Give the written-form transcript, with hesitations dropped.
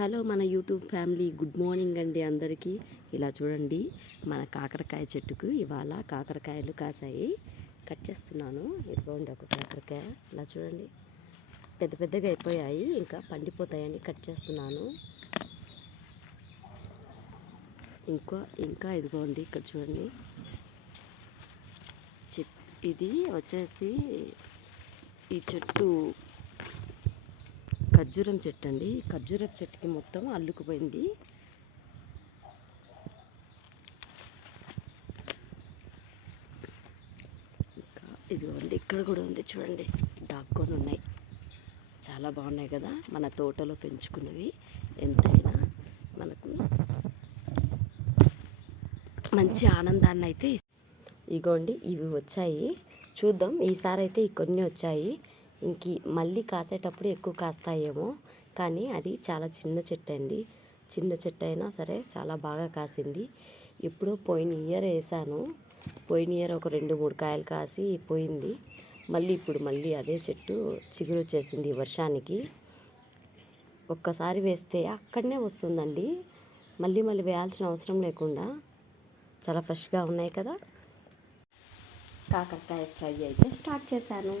Hello మన YouTube family, good morning అండి అందరికీ. ఇలా చూడండి, మన కాకరకాయ చెట్టుకు ఇవాళ కాకరకాయలు కాసాయి. కట్ చేస్తున్నాను. ఇదిగోండి ఒక కాకరకాయ. ఇలా చూడండి, పెద్ద పెద్దగా అయిపోయాయి, ఇంకా పండిపోతాయని కట్ చేస్తున్నాను. ఇంకా ఇదిగోండి, ఇక్కడ చూడండి. ఇది వచ్చేసి ఈ చెట్టు ఖర్జూరం చెట్టు అండి. ఖర్జూరం చెట్టుకి మొత్తం అల్లుకుపోయింది. ఇంకా ఇదిగోండి, ఇక్కడ కూడా ఉంది చూడండి, దాక్కొని ఉన్నాయి. చాలా బాగున్నాయి కదా, మన తోటలో పెంచుకున్నవి. ఎంతైనా మనకు మంచి ఆనందాన్ని అయితే ఇగోండి, ఇవి వచ్చాయి. చూద్దాం, ఈసారి అయితే ఈ కొన్ని వచ్చాయి. మళ్ళీ కాసేటప్పుడు ఎక్కువ కాస్తాయేమో. కానీ అది చాలా చిన్న చెట్టు అండి. చిన్న చెట్టు అయినా సరే చాలా బాగా కాసింది. ఎప్పుడో పోయిన ఇయర్ వేసాను. పోయిన ఇయర్ ఒక 2-3 కాయలు కాసి పోయింది. ఇప్పుడు అదే చెట్టు చిగురు వచ్చేసింది వర్షానికి. ఒక్కసారి వేస్తే అక్కడనే వస్తుందండి. మళ్ళీ వేయాల్సిన అవసరం లేకుండా చాలా ఫ్రెష్గా ఉన్నాయి కదా. కాకరకాయ ఫ్రై అయితే స్టార్ట్ చేశాను.